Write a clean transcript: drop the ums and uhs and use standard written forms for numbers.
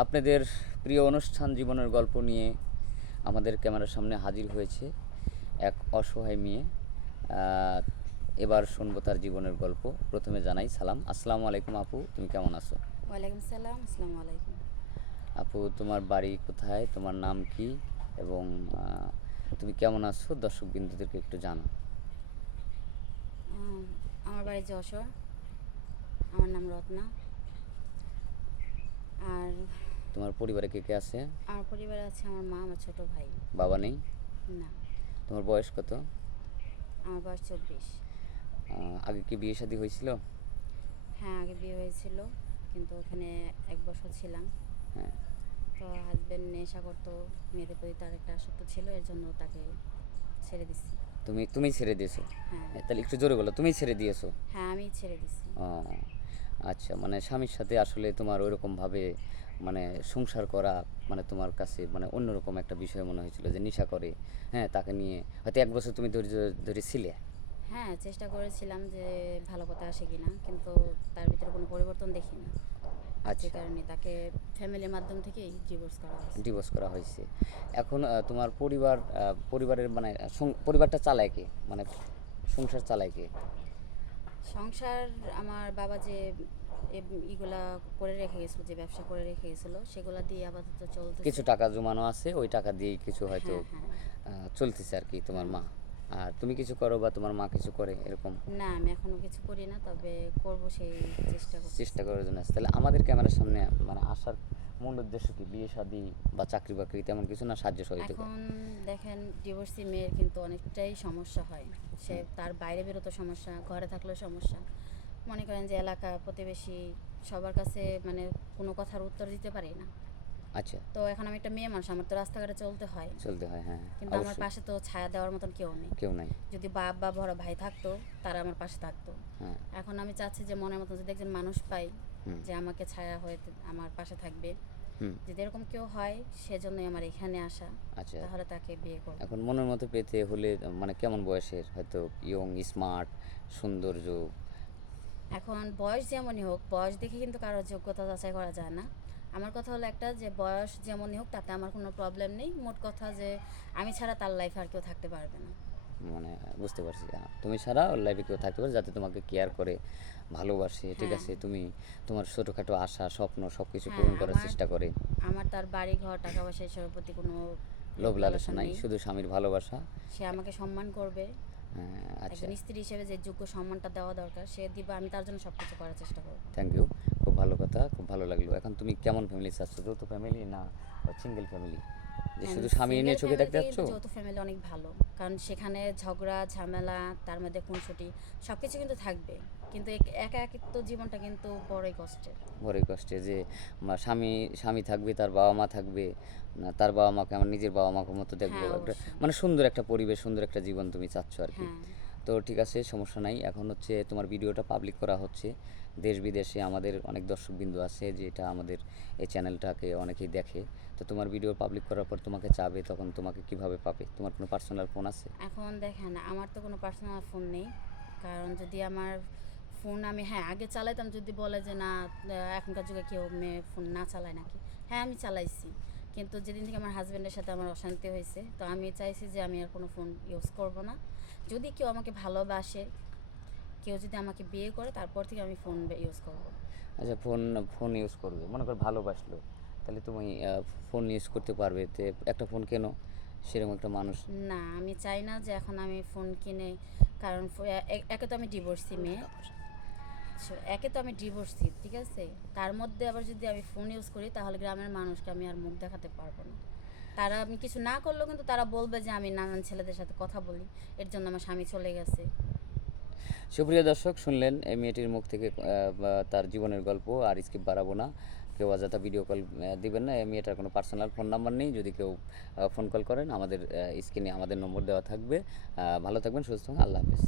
আপনাদের প্রিয় অনুষ্ঠান জীবনের গল্প নিয়ে আমাদের ক্যামেরার সামনে হাজির হয়েছে এক অসহায় মেয়ে। আহ, এবার শুনবো তার জীবনের গল্প। প্রথমে জানাই সালাম, আসসালামু আলাইকুম আপু, তুমি কেমন আছো? ওয়ালাইকুম সালাম, আসসালামু আলাইকুম। আপু, তোমার বাড়ি কোথায়, তোমার নাম কি, এবং তুমি কেমন আছো দর্শক বিন্দুদেরকে একটু জানো। আম, আমার বাড়ি যশোর। আমার নাম রত্না। আর তোমার পরিবারে কে কে আছে? আমার পরিবারে আছে আমার মা, আমার ছোট ভাই। বাবা নেই? না। তোমার বয়স কত? আমার বয়স 24। আগে কি বিয়ে শাদী হয়েছিল? হ্যাঁ, আগে বিয়ে হয়েছিল, কিন্তু ওখানে 1 বছর ছিলাম। হ্যাঁ। তো হাজব্যান্ড নেশা করতো, মেয়েদের প্রতি তার একটা আসক্ত ছিল, এর জন্য তাকে ছেড়ে দিছি। তুমি ছেড়ে দিয়েছো? হ্যাঁ। তাহলে একটু জোরে বলো, তুমি ছেড়ে দিয়েছো? হ্যাঁ, আমি ছেড়ে দিছি। ও আচ্ছা, মানে স্বামীর সাথে আসলে তোমার ওইরকমভাবে মানে সংসার করা, মানে তোমার কাছে মানে অন্যরকম একটা বিষয় মনে হয়েছিল যে নেশা করে। হ্যাঁ, তাকে নিয়ে হয়তো 1 বছর তুমি ধৈর্য ধরে ছিলে। হ্যাঁ, চেষ্টা করেছিলাম যে ভালো পথে আসে কিনা, কিন্তু তার ভিতরে কোনো পরিবর্তন দেখি না। যে আচ্ছা, কারণে তাকে ফ্যামিলির মাধ্যম থেকেই ডিভোর্স করা হয়েছে। ডিভোর্স করা হয়েছে। এখন তোমার পরিবারের মানে পরিবারটা চালায় কে, মানে সংসার চালায় কে? সংসার আমার বাবা যে ইগুলা করে রেখে গেছিলো, যে ব্যবসা করে রেখে গেছিলো, সেগুলা দিয়ে আপাতত চলতেছে। কিছু টাকা জমানো আছে, ওই টাকা দিয়েই কিছু হয়তো হ্যাঁ, হ্যাঁ। চলতেছে আর কি তোমার হুম। মা। আর তুমি কিছু করো বা তোমার মা কিছু করে এরকম? না, আমি এখনো কিছু করি না, তবে করব সেই চেষ্টা করতেছি। চেষ্টা করার জন্য আসছে। তাহলে আমাদের ক্যামেরার সামনে মানে আসার মূল উদ্দেশ্য কি? বিয়ে শাদী বা চাকরি বাকরি তেমন কিছু না, সাহায্য সহযোগিতা? এখন দেখেন, ডিভোর্সি মেয়ের কিন্তু অনেকটাই সমস্যা হয়। সে তার বাইরে বেরোতে সমস্যা, ঘরে থাকলেও সমস্যা। মনে করেন যে এলাকা প্রতিবেশী সবার কাছে মানে কোনো কথার উত্তর দিতে পারি না। আচ্ছা। তো এখন আমি একটা মেয়ে মানুষ, আমার তো রাস্তাঘাটে চলতে হয়। চলতে হয়, হ্যাঁ, কিন্তু আমার অবশ্যই। পাশে তো ছায়া দেওয়ার মতন কেউ নেই। কেউ নাই। যদি বাপ বা বড় ভাই থাকতো, তারা আমার পাশে থাকতো। হ্যাঁ। এখন আমি চাচ্ছি যে মনের মতন যদি একজন মানুষ পাই, হুম। যে আমাকে ছায়া হয়ে আমার পাশে থাকবে, হুম। যদি এরকম কেউ হয়, সেজন্যই আমার এখানে আসা। আচ্ছা। তাহলে তাকে বিয়ে করব। এখন মনের মতো পেতে হলে মানে কেমন বয়সের, হয়তো ইয়ং, স্মার্ট, সৌন্দর্য? এখন বয়স যেমনই হোক, বয়স দেখে কিন্তু কারোর যোগ্যতা যাচাই করা যায় না। আমার কথা হলো একটা, যে বয়স যেমনই হোক তাতে আমার কোনো প্রবলেম নেই। মোট কথা যে আমি ছাড়া তার লাইফে আর কেউ থাকতে পারবে না। মানে বুঝতে পারছি, তুমি ছাড়া ওর লাইফে কেউ থাকতে পারে যাতে তোমাকে কেয়ার করে, ভালোবাসে, ঠিক হ্যাঁ, আছে, তুমি তোমার ছোটোখাটো আশা স্বপ্ন সব কিছু হ্যাঁ। পূরণ করার আমার চেষ্টা করে। আমার তার বাড়ি ঘর, টাকা পয়সা এসবের প্রতি কোনো লোভ লোভ লালসা লালসা নাই, নেই। শুধু স্বামীর ভালোবাসা। সে আমাকে সম্মান করবে। হ্যাঁ, আচ্ছা। একজন স্ত্রী হিসেবে যে যোগ্য সম্মানটা দেওয়া দরকার সে দিবে, আমি তার জন্য সব কিছু করার চেষ্টা করব। Thank you. খুব ভালো কথা, খুব ভালো লাগলো। এখন তুমি কেমন ফ্যামিলি চাচ্ছ, যৌথ ফ্যামিলি না সিঙ্গেল ফ্যামিলি, যে শুধু স্বামী সিঙ্গেল নিয়ে সুখে থাকতে ফ্যামিলিতে চাচ্ছ? কিন্তু যৌথ ফ্যামিলি অনেক ভালো, কারণ সেখানে ঝগড়া ঝামেলা, তার মধ্যে খুনসুটি সব কিছু কিন্তু থাকবে। কিন্তু একা একিত্ব জীবনটা কিন্তু বড়ই কষ্টের। বড়ই কষ্টে যে স্বামী স্বামী থাকবে, তার বাবা মা থাকবে না, তার বাবা মাকে আমার নিজের বাবা মাকে মতো দেখবো, হ্যাঁ, একটা অবশ্যই। মানে সুন্দর একটা পরিবেশ, সুন্দর একটা জীবন তুমি চাচ্ছ আর কি। হ্যাঁ। তো ঠিক আছে, সমস্যা নাই। এখন হচ্ছে তোমার ভিডিওটা পাবলিক করা হচ্ছে, দেশ বিদেশে আমাদের অনেক দর্শকবিন্দু আছে যেটা আমাদের এই চ্যানেলটাকে অনেকেই দেখে। তো তোমার ভিডিও পাবলিক করার পর তোমাকে চাবে, তখন তোমাকে কিভাবে পাবে? তোমার কোনো পার্সোনাল ফোন আছে? এখন দেখেন, আমার তো কোনো পার্সোনাল ফোন নেই। কারণ যদি আমার ফোন আমি, হ্যাঁ, আগে চালাইতাম, যদি বলে যে না, এখনকার যুগে কেউ মেয়ে ফোন না চালায় নাকি, হ্যাঁ আমি চালাইছি। কিন্তু যেদিন থেকে আমার হাজব্যান্ডের সাথে আমার অশান্তি হয়েছে, তো আমি চাইছি যে আমি আর কোনো ফোন ইউজ করব না। যদি কেউ আমাকে ভালোবাসে, কেউ যদি আমাকে বিয়ে করে, তারপর থেকে আমি ফোন ইউজ করব। আচ্ছা, ফোন ফোন ইউজ করবে, মনে করো ভালোবাসলো, তাহলে তুমি ফোন ইউজ করতে পারবে, তো একটা ফোন কেন, সেরকম একটা মানুষ। না, আমি চাই না যে এখন আমি ফোন কিনে, কারণ একে তো আমি ডিভোর্সি মেয়ে। একে তো আমি ডিভোর্সি, ঠিক আছে, তার মধ্যে আবার যদি আমি ফোন ইউজ করি, তাহলে গ্রামের মানুষকে আমি আর মুখ দেখাতে পারবো না। তারা, আমি কিছু না করলেও কিন্তু তারা বলবে যে আমি নানান ছেলেদের সাথে কথা বলি, এর জন্য আমার স্বামী চলে গেছে। সুপ্রিয় দর্শক, শুনলেন এই মেয়েটির মুখ থেকে তার জীবনের গল্প। আর স্কিপ বাড়াবো না, কেউ অযথা ভিডিও কল দিবেন না। এই মেয়েটার কোনো পার্সোনাল ফোন নাম্বার নেই, যদি কেউ ফোন কল করেন আমাদের স্ক্রিনে আমাদের নম্বর দেওয়া থাকবে। ভালো থাকবেন, সুস্থ থাকবেন, আল্লাহ হাফেজ।